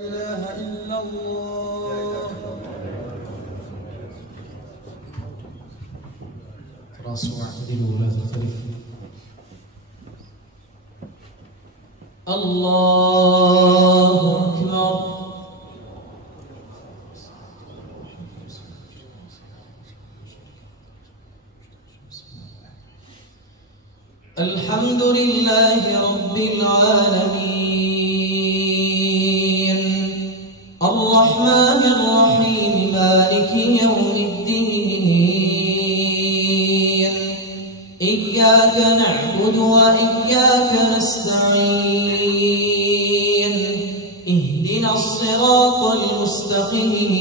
إله إلا الله. تراصوا واعتدلوا ولا تختلفوا. الله أكبر. الحمد لله رب العالمين الرحمن الرحيم مالك يوم الدين إياك نعبد وإياك نستعين اهدنا الصراط المستقيم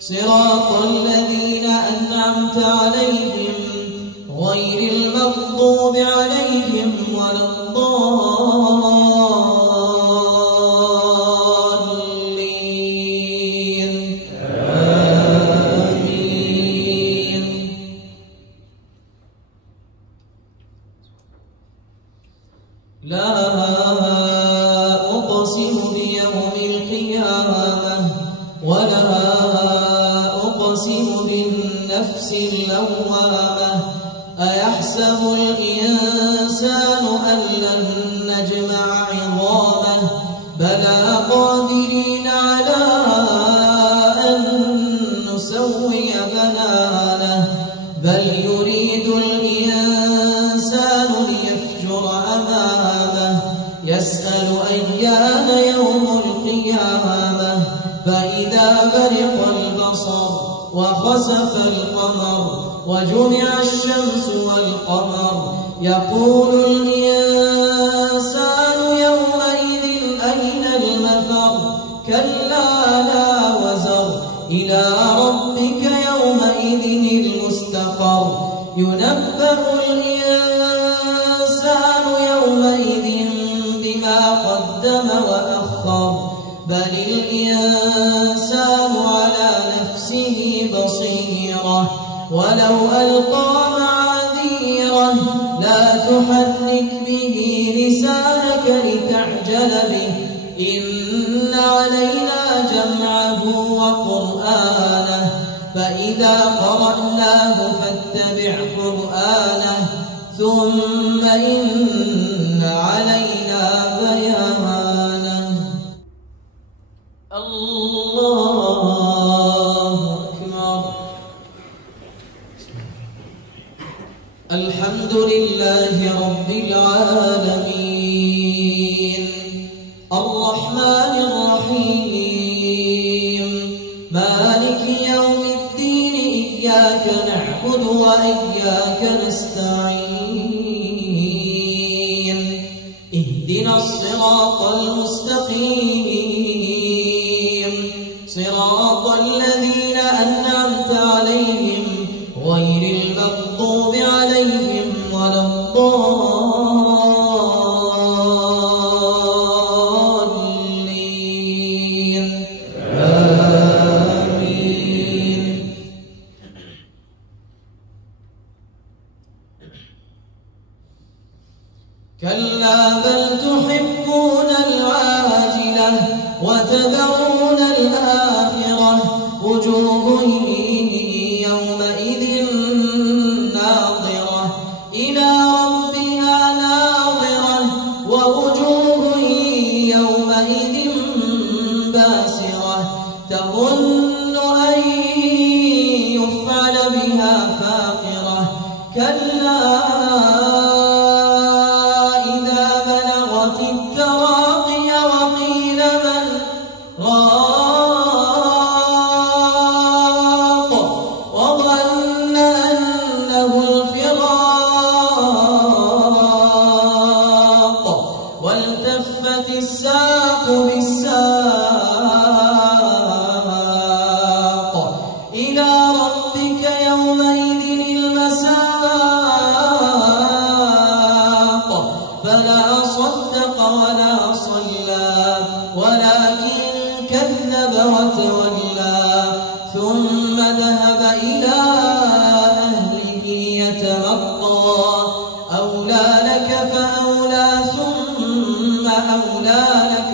صراط الذين أنعمت عليهم غير المغضوب عليهم ولا الضالين آمين. لا أقسم بيوم القيامة ولا أقسم بالنفس اللوامة أيحسب الإنسان أن لن نجمع عظامه بلى قادرين على أن نسوي بنانه بل يريد الإنسان ليفجر أمامه يسأل أيان يوم القيامة فإذا برق البصر وخسف القمر وجمع الشمس والقمر يقول الإنسان يومئذ أين المفر كلا لا وزر إلى ربك يومئذ المستقر ينبأ الإنسان يومئذ بما قدم وأخر بل الإنسان على نفسه بصيرة ولو ألقى معاذيره لا تحرك به لسانك لتعجل به إن علينا جمعه وقرآنه فإذا قرأناه فاتبع قرآنه ثم إن علينا بيانه. الله أكبر. الحمد لله رب العالمين الرحمن الرحيم مالك يوم الدين إياك نعبد وإياك نستعين اهدنا الصراط المستقيم صراط الذين أنعمت عليهم غير المغضوب عليهم ولا الضالين آمين. كلا بل تحبون العاجلة وتذرون الآخرة وجوه يومئذ ناظرة إلى ربها ناظرة ووجوه يومئذ باسرة تظن أن يفعل بها فاقرة كلا إذا بلغت التراقي وقيل من راق وظن أنه الفراق والتفت الساق بالساق إلى ربك يومئذ المساق فلا صدق ولا صلى ولكن كذب وتولى ثم ذهب إلى أهله يتمطى أولى لك فأولى ثم أولى لك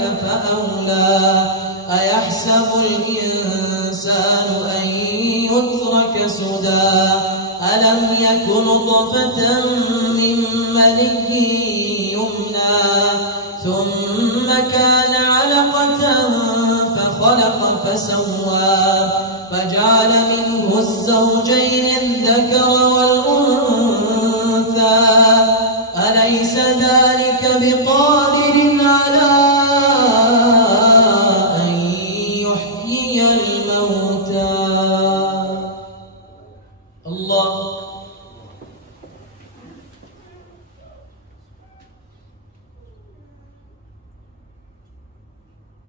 صدى ألم يك نطفة من مني يمنى ثم كان علقة فخلق فسوى فجعل منه الزوجين الذكر